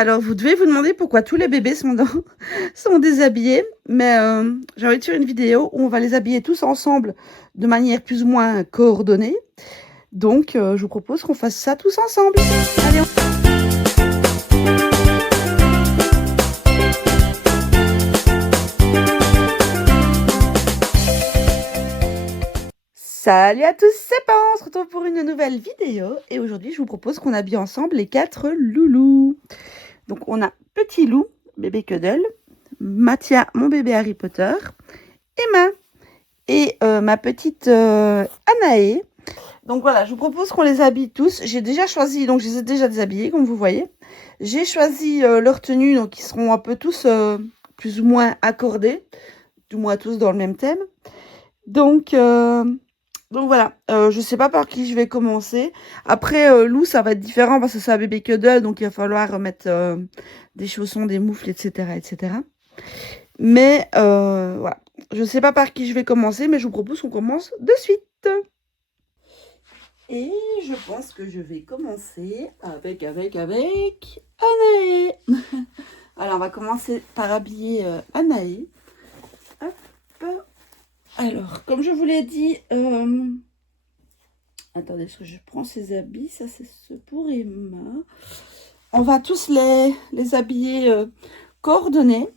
Alors, vous devez vous demander pourquoi tous les bébés sont déshabillés. Mais j'ai envie de faire une vidéo où on va les habiller tous ensemble de manière plus ou moins coordonnée. Donc, je vous propose qu'on fasse ça tous ensemble. Allez, Salut à tous, c'est Pan, on se retrouve pour une nouvelle vidéo. Et aujourd'hui, je vous propose qu'on habille ensemble les 4 loulous. Donc, on a Petit Loup, bébé Cuddle, Mathia, mon bébé Harry Potter, Emma et ma petite Anaé. Donc voilà, je vous propose qu'on les habille tous. J'ai déjà choisi, donc je les ai déjà déshabillés, comme vous voyez. J'ai choisi leurs tenues, donc ils seront un peu tous plus ou moins accordés, du moins tous dans le même thème. Donc voilà, je ne sais pas par qui je vais commencer. Après, Lou, ça va être différent parce que c'est un bébé Cuddle, donc il va falloir remettre des chaussons, des moufles, etc. etc. Mais voilà, je ne sais pas par qui je vais commencer, mais je vous propose qu'on commence de suite. Et je pense que je vais commencer avec Anaé. Alors, on va commencer par habiller Anaé. Hop. Alors, comme je vous l'ai dit, attendez, est-ce que je prends ces habits? Ça, c'est ce pour Emma. On va tous les habiller coordonnés.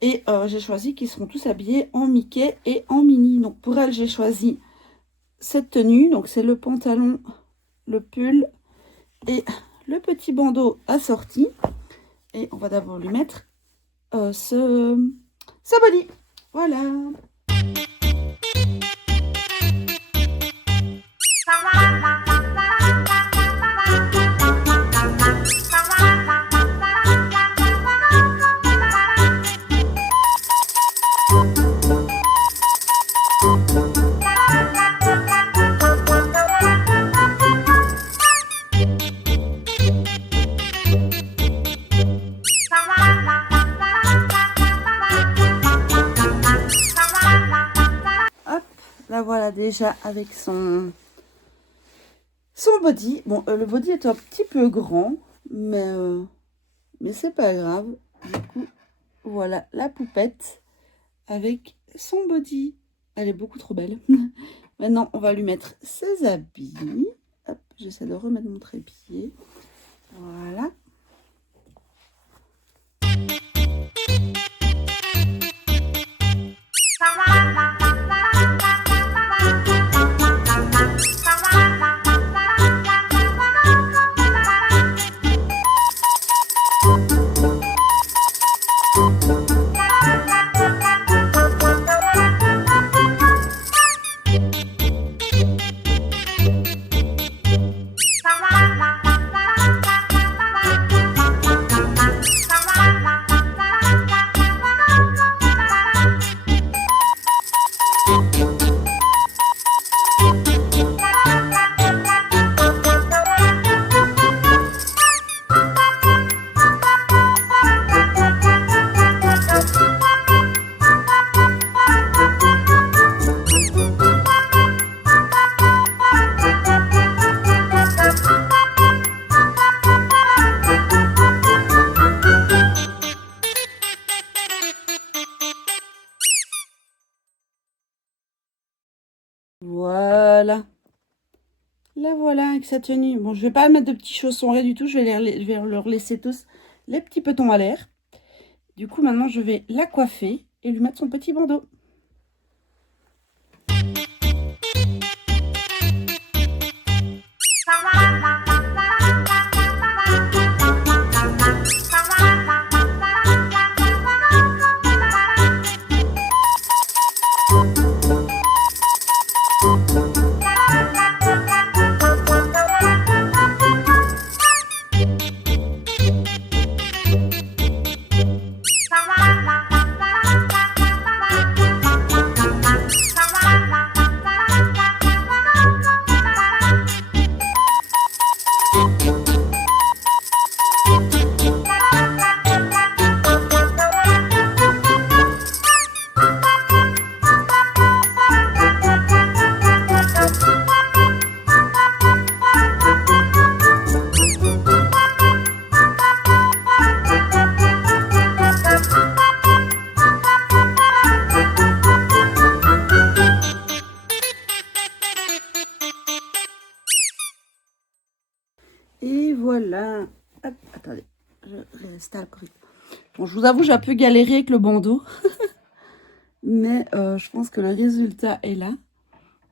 Et j'ai choisi qu'ils seront tous habillés en Mickey et en Minnie. Donc, pour elle, j'ai choisi cette tenue. Donc, c'est le pantalon, le pull et le petit bandeau assorti. Et on va d'abord lui mettre ce body. Voilà. La voilà déjà avec son body. Bon, le body est un petit peu grand, mais c'est pas grave. Du coup, voilà la poupette avec son body. Elle est beaucoup trop belle. Maintenant, on va lui mettre ses habits. Hop, j'essaie de remettre mon trépied. Voilà. Voilà. La voilà avec sa tenue. Bon, je vais pas mettre de petits chaussons, rien du tout. Je vais leur laisser tous les petits petons à l'air. Du coup, maintenant, je vais la coiffer et lui mettre son petit bandeau. bien. Hop, attendez, je réinstalle correctement. Bon, je vous avoue, j'ai un peu galéré avec le bandeau. Mais je pense que le résultat est là.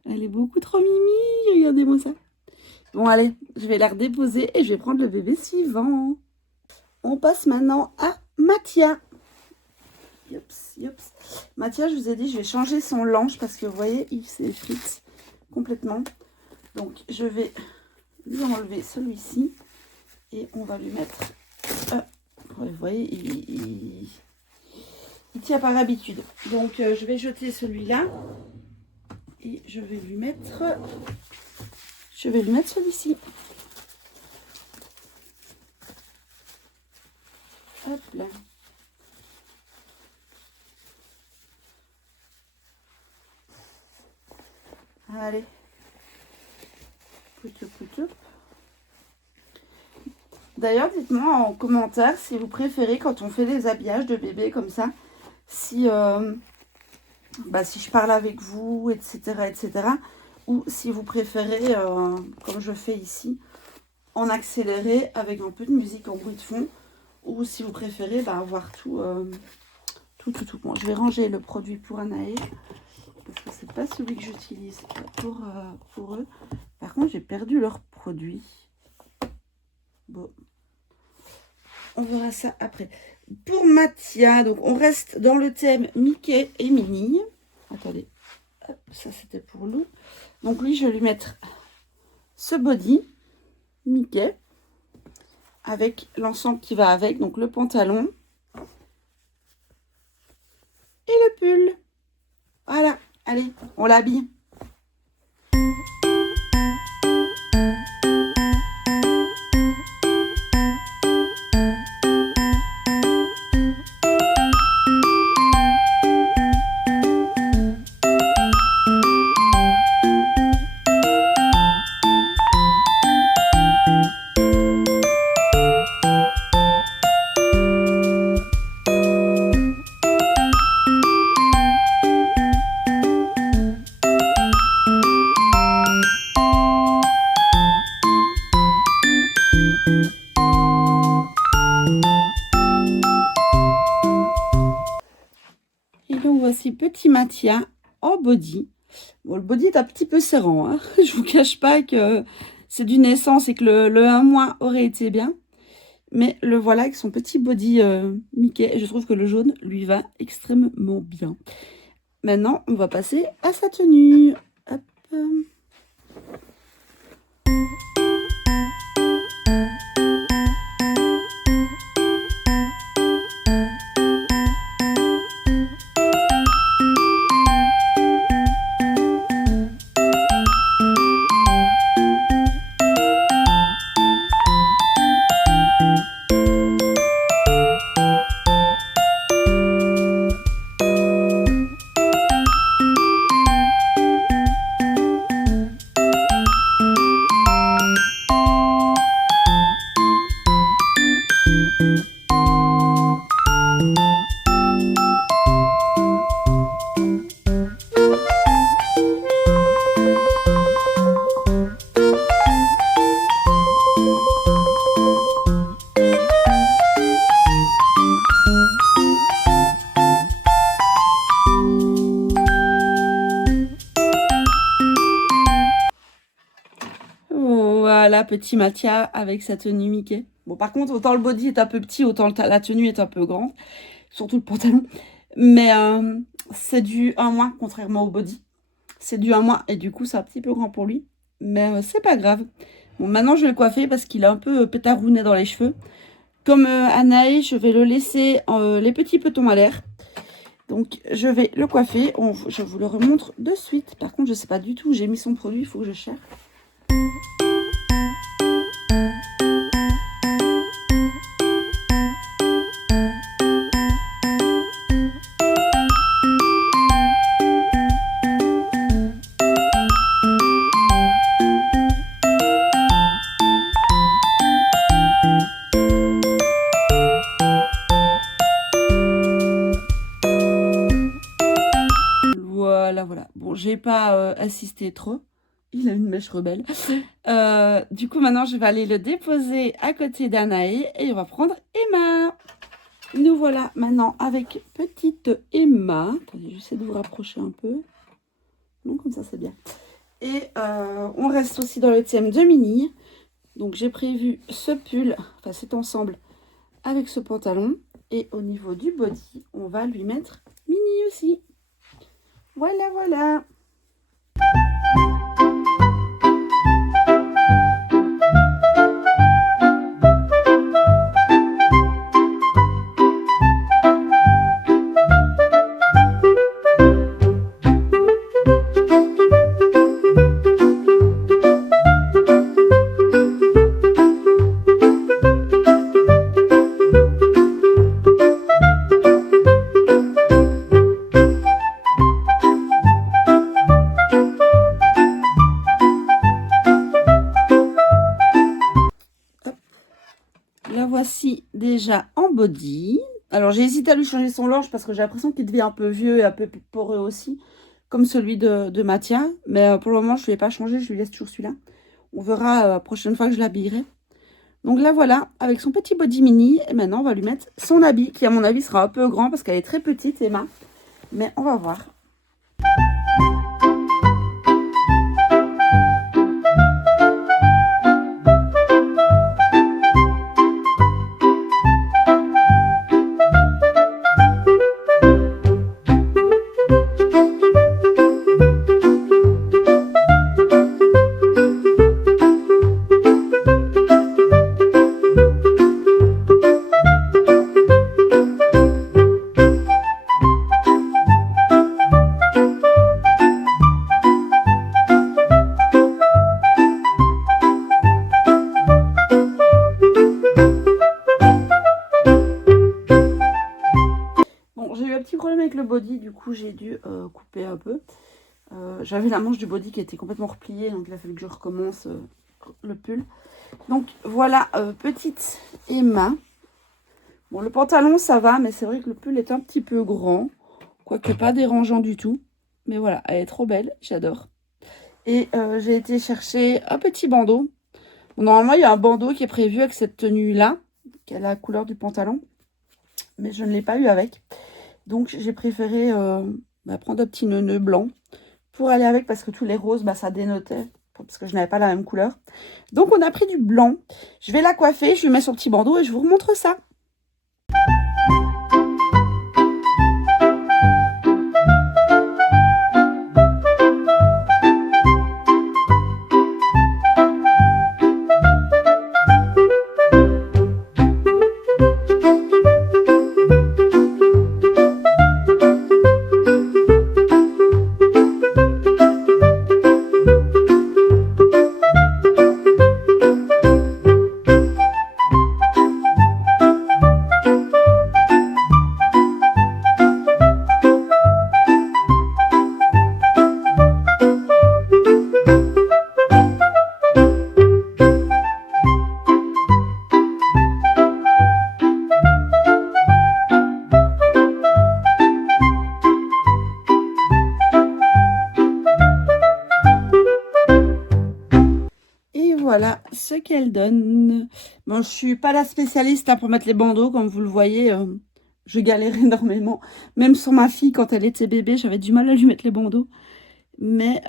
Elle est beaucoup trop mimi, regardez-moi ça. Bon, allez, je vais la redéposer et je vais prendre le bébé suivant. On passe maintenant à Mathia. Yops, yops. Mathia, je vous ai dit, je vais changer son lange parce que vous voyez, il s'effrite complètement. Donc, je vais lui enlever celui-ci et on va lui mettre... vous voyez, il tient par habitude. Donc, je vais jeter celui-là et je vais lui mettre celui-ci. Hop là. Allez. D'ailleurs, dites-moi en commentaire si vous préférez quand on fait des habillages de bébés comme ça, si je parle avec vous, etc., etc., ou si vous préférez, comme je fais ici, en accéléré avec un peu de musique en bruit de fond, ou si vous préférez avoir tout. Bon, je vais ranger le produit pour Anaë, parce que c'est pas celui que j'utilise pour eux. Par contre, j'ai perdu leur produit. Bon, on verra ça après. Pour Mathia, donc on reste dans le thème Mickey et Minnie. Attendez, hop, ça c'était pour Lou. Donc lui, je vais lui mettre ce body Mickey avec l'ensemble qui va avec, donc le pantalon et le pull. Voilà, allez, on l'habille. Voici petit Mathia en body. Bon, le body est un petit peu serrant, hein. Je vous cache pas que c'est du naissance et que le 1 mois aurait été bien. Mais le voilà avec son petit body Mickey. Et je trouve que le jaune lui va extrêmement bien. Maintenant, on va passer à sa tenue. Hop. Voilà, petit Mathia avec sa tenue Mickey. Bon, par contre, autant le body est un peu petit, autant la tenue est un peu grande. Surtout le pantalon. Mais c'est du 1 mois, contrairement au body. C'est du 1 mois et du coup, c'est un petit peu grand pour lui. Mais c'est pas grave. Bon, maintenant, je vais le coiffer parce qu'il est un peu pétarouné dans les cheveux. Comme Anaïs, je vais le laisser les petits petons à l'air. Donc, je vais le coiffer. Je vous le remontre de suite. Par contre, je sais pas du tout où j'ai mis son produit. Il faut que je cherche. Voilà. Bon, j'ai pas assisté trop. Il a une mèche rebelle. Du coup, maintenant, je vais aller le déposer à côté d'Anaé et on va prendre Emma. Nous voilà maintenant avec petite Emma. Attendez, j'essaie de vous rapprocher un peu. Non, comme ça, c'est bien. Et on reste aussi dans le thème de Mini. Donc, j'ai prévu ce pull, enfin cet ensemble, avec ce pantalon. Et au niveau du body, on va lui mettre Mini aussi. Voilà, voilà. La voici déjà en body. Alors j'ai hésité à lui changer son linge parce que j'ai l'impression qu'il devient un peu vieux et un peu poreux aussi, comme celui de Mathia. Mais pour le moment, je ne lui ai pas changé, je lui laisse toujours celui-là. On verra la prochaine fois que je l'habillerai. Donc là voilà, avec son petit body mini. Et maintenant, on va lui mettre son habit, qui à mon avis sera un peu grand parce qu'elle est très petite, Emma. Mais on va voir. Avec le body, du coup j'ai dû couper un peu. J'avais la manche du body qui était complètement repliée, donc il a fallu que je recommence le pull. Donc voilà, petite Emma. Bon, le pantalon ça va, mais c'est vrai que le pull est un petit peu grand, quoique pas dérangeant du tout. Mais voilà, elle est trop belle, j'adore. Et j'ai été chercher un petit bandeau. Bon, normalement il y a un bandeau qui est prévu avec cette tenue là, qui a la couleur du pantalon, mais je ne l'ai pas eu avec. Donc, j'ai préféré prendre un petit nœud blanc pour aller avec parce que tous les roses, ça dénotait parce que je n'avais pas la même couleur. Donc, on a pris du blanc. Je vais la coiffer, je lui mets son petit bandeau et je vous remontre ça. Voilà ce qu'elle donne. Bon, je suis pas la spécialiste pour mettre les bandeaux, comme vous le voyez. Je galère énormément. Même sur ma fille, quand elle était bébé, j'avais du mal à lui mettre les bandeaux. Mais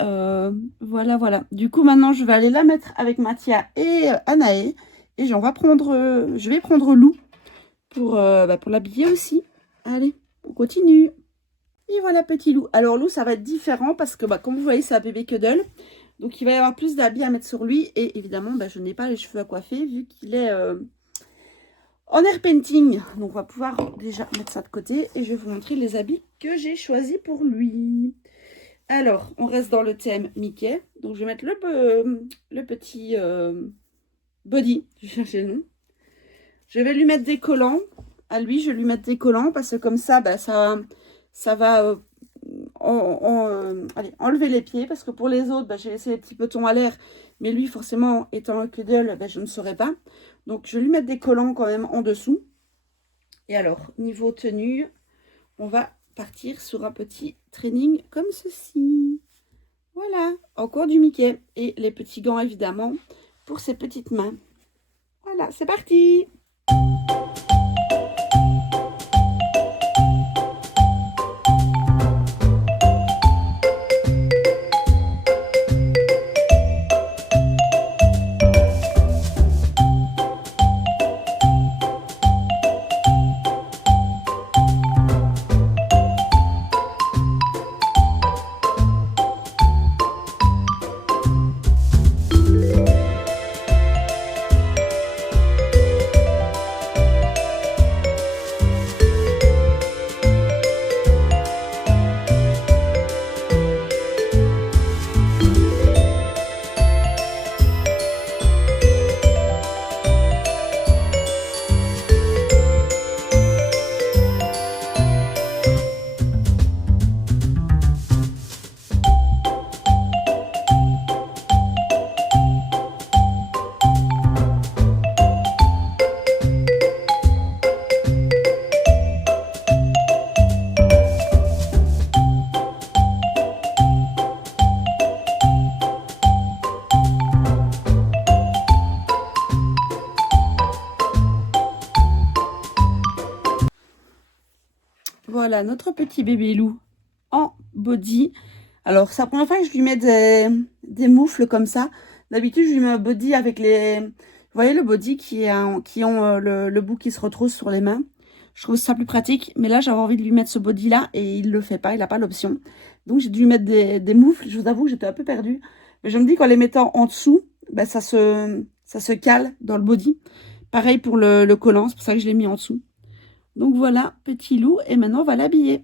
voilà, voilà. Du coup, maintenant, je vais aller la mettre avec Mathia et Anaé. Et je vais prendre Lou pour l'habiller aussi. Allez, on continue. Et voilà, petit Lou. Alors, Lou, ça va être différent parce que, comme vous voyez, c'est un bébé cuddle. Donc, il va y avoir plus d'habits à mettre sur lui. Et évidemment, je n'ai pas les cheveux à coiffer vu qu'il est en air painting. Donc, on va pouvoir déjà mettre ça de côté. Et je vais vous montrer les habits que j'ai choisis pour lui. Alors, on reste dans le thème Mickey. Donc, je vais mettre le petit body. Je vais chercher le nom. Je vais lui mettre des collants. À lui, je vais lui mettre des collants parce que comme ça, ça va... allez, enlever les pieds parce que pour les autres, j'ai laissé les petits petons à l'air, mais lui, forcément, étant un cuddle, je ne saurais pas. Donc, je vais lui mettre des collants quand même en dessous. Et alors, niveau tenue, on va partir sur un petit training comme ceci. Voilà, encore du Mickey. Et les petits gants, évidemment, pour ses petites mains. Voilà, c'est parti! Voilà notre petit bébé loup en body. Alors, c'est la première fois que je lui mets des moufles comme ça. D'habitude, je lui mets un body avec les... Vous voyez le body qui ont le bout qui se retrousse sur les mains. Je trouve ça plus pratique. Mais là, j'avais envie de lui mettre ce body-là et il ne le fait pas. Il n'a pas l'option. Donc, j'ai dû lui mettre des moufles. Je vous avoue que j'étais un peu perdue. Mais je me dis qu'en les mettant en dessous, ben, ça se cale dans le body. Pareil pour le collant. C'est pour ça que je l'ai mis en dessous. Donc voilà, petit loup, et maintenant on va l'habiller.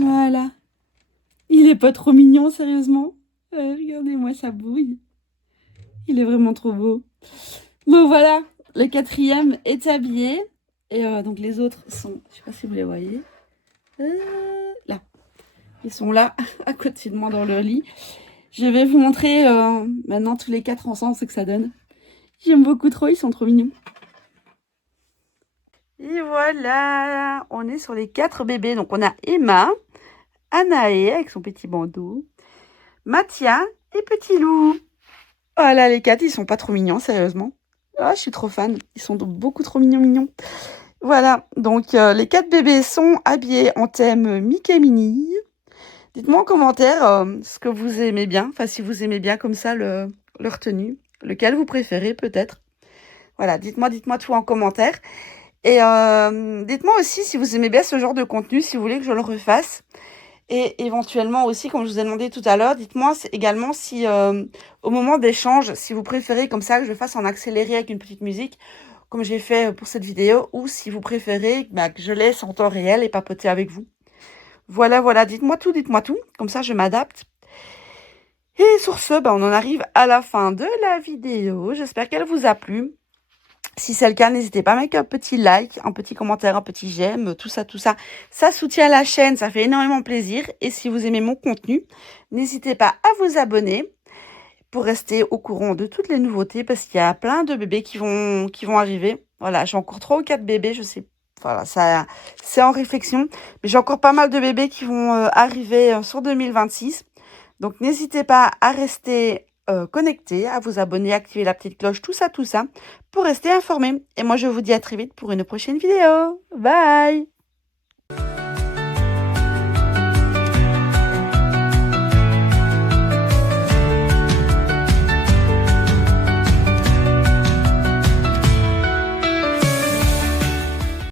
Voilà. Il est pas trop mignon, sérieusement. Regardez-moi, ça bouille. Il est vraiment trop beau. Bon, voilà. Le quatrième est habillé. Et donc, les autres sont... Je sais pas si vous les voyez. Là. Ils sont là, à côté de moi, dans leur lit. Je vais vous montrer maintenant tous les quatre ensemble ce que ça donne. J'aime beaucoup trop, ils sont trop mignons. Et voilà, on est sur les 4 bébés. Donc, on a Emma, Anaé avec son petit bandeau, Mathia et Petit Loup. Voilà, les 4, ils sont pas trop mignons, sérieusement. Ah, je suis trop fan. Ils sont beaucoup trop mignons. Voilà, donc les 4 bébés sont habillés en thème Mickey Minnie. Dites-moi en commentaire ce que vous aimez bien. Enfin, si vous aimez bien comme ça leur tenue. Lequel vous préférez peut-être. Voilà, dites-moi tout en commentaire. Et dites-moi aussi si vous aimez bien ce genre de contenu, si vous voulez que je le refasse. Et éventuellement aussi, comme je vous ai demandé tout à l'heure, dites-moi également si au moment d'échange, si vous préférez comme ça que je fasse en accéléré avec une petite musique, comme j'ai fait pour cette vidéo, ou si vous préférez que je laisse en temps réel et papoter avec vous. Voilà, dites-moi tout, comme ça je m'adapte. Et sur ce, on en arrive à la fin de la vidéo. J'espère qu'elle vous a plu. Si c'est le cas, n'hésitez pas à mettre un petit like, un petit commentaire, un petit j'aime, tout ça. Ça soutient la chaîne, ça fait énormément plaisir. Et si vous aimez mon contenu, n'hésitez pas à vous abonner pour rester au courant de toutes les nouveautés parce qu'il y a plein de bébés qui vont arriver. Voilà, j'ai encore 3 ou 4 bébés, je sais. Voilà, ça c'est en réflexion. Mais j'ai encore pas mal de bébés qui vont arriver sur 2026. Donc, n'hésitez pas à rester connecté, à vous abonner, activer la petite cloche, tout ça, pour rester informé. Et moi, je vous dis à très vite pour une prochaine vidéo. Bye!